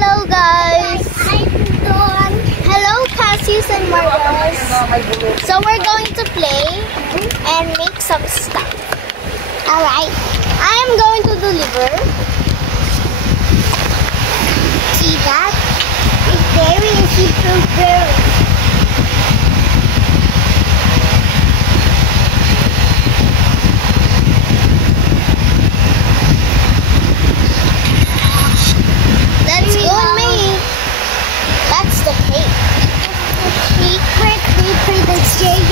Hello guys! Hello Cassius and Marios. So we're going to play and make some stuff. Alright. I am going to deliver. See that? It's very easy to prepare. Let's go and make. That's the cake. Secret, the JJ.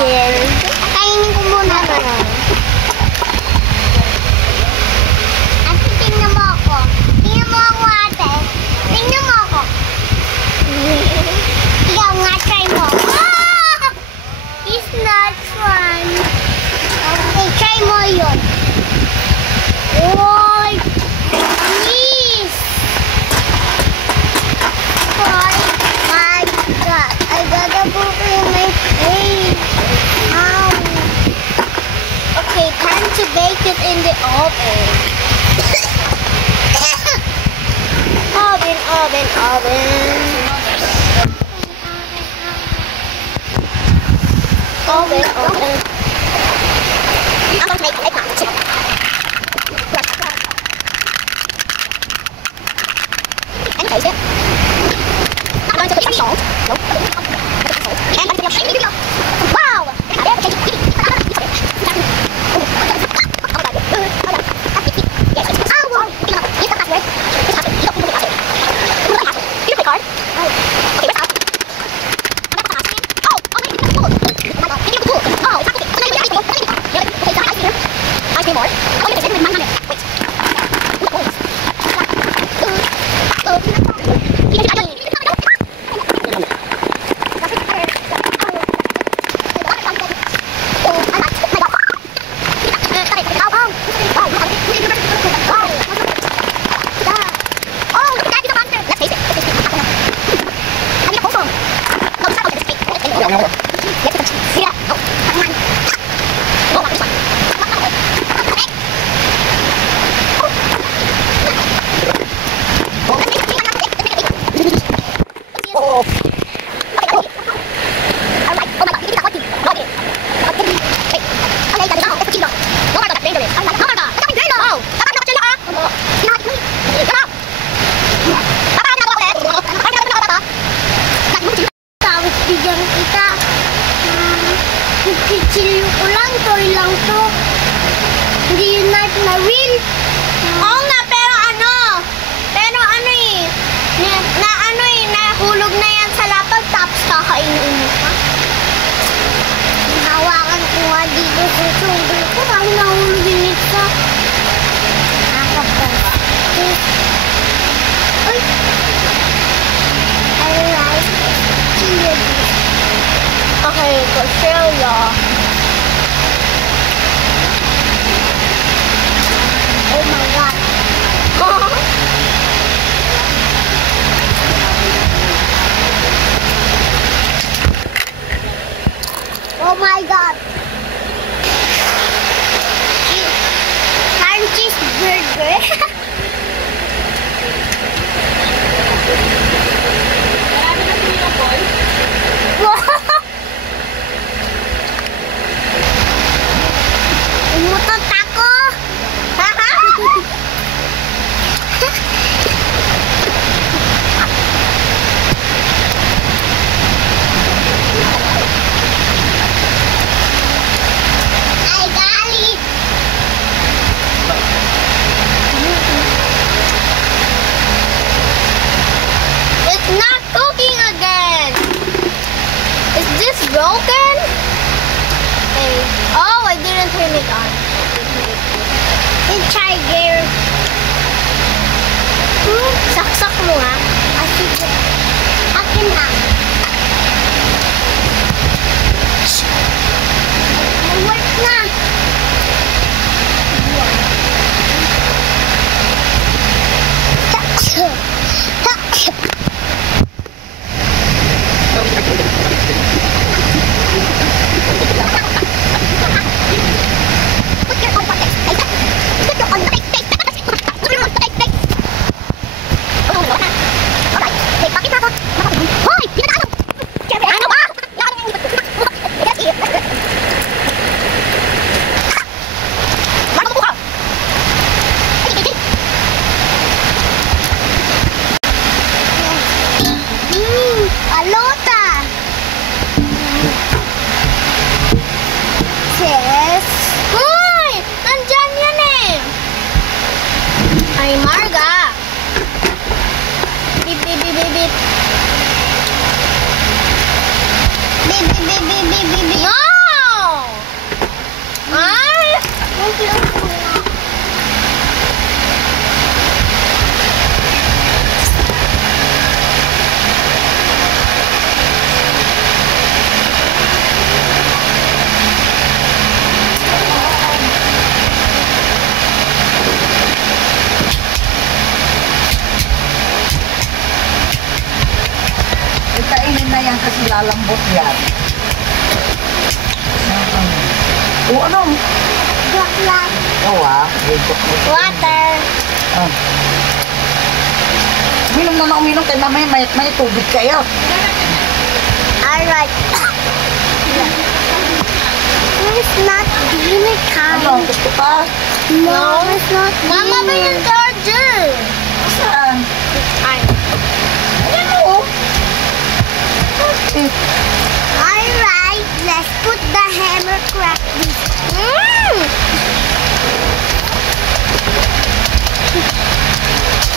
Kainin ko muna. Ate, tingnan mo ako. Tingnan mo ako, ate. Tingnan mo ako. Ikaw nga, try mo. Ah! It's not fun. Okay, try mo yun. Oy! Please! Oh my God. I gotta poop in my face. Okay, time to bake it in the oven. Oven. I'm gonna make it. And taste it. I'm going to put some salt. Nope. And I'm going to put some wow! Chill ko lang, toy lang to. Hindi yun na real. Oo nga, pero nahulog na yan sa lapag, tapos kakainin mo pa. Hawakan ko nga dito sa shoulder ko, dahil nahulog yun ito. Nakapal. Uy! I like chili. Okay, Australia. Oh my God. Oh my God. Cheeseburger. turn it on. Yung charger. Saksak mo nga. Sige. Akin na. Work na. Kasi lalambot yan. O ano? Baklat. Oo Water. Uminom na uminom kaya mamaya may tubig kayo. Alright. It's not dinner time. Ano? Gusto pa? No, it's not. Mama, ba yung charger? Saan? Ay. Ayan o. Alright, let's put the hammer crack this.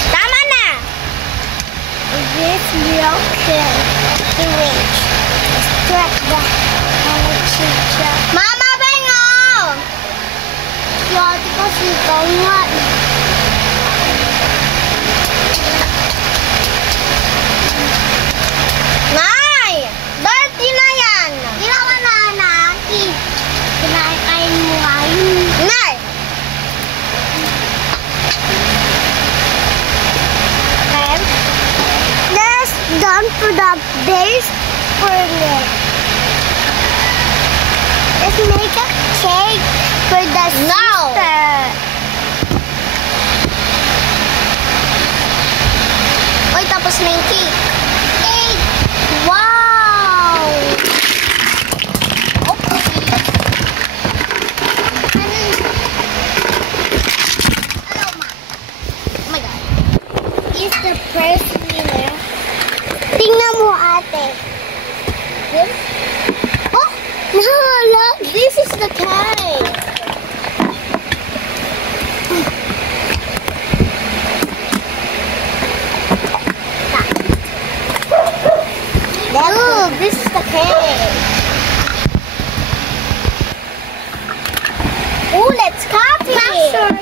Tama na. This broken. Wait. Let's crack the hammer chicha. Mama, bengo! Yati kasi ikaw nga. Done for the base furnace. Let's make a cake for the sister. Oy, tapos na yung cake. Cake! Wow! Hello, Ma. Oh my God. Is the first winner. Tingnan mo, ate. This? Oh! No, look! This is the cake. Look, this is the cake. Oh, let's copy. Sure.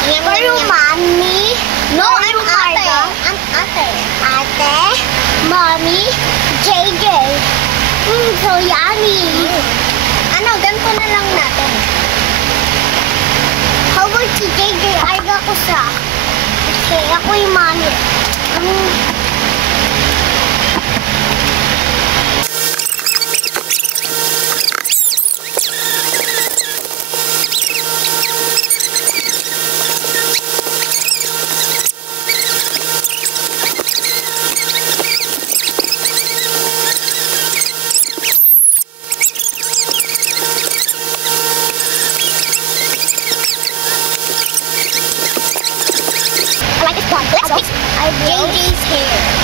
For you, mommy. No, I'm ate. I'm ate. Ate, mommy, JJ. So yummy. Ano, ganito na lang natin. How about si JJ? Arga ko sa. Okay, ako yung mommy. I like this one. JJ's hair.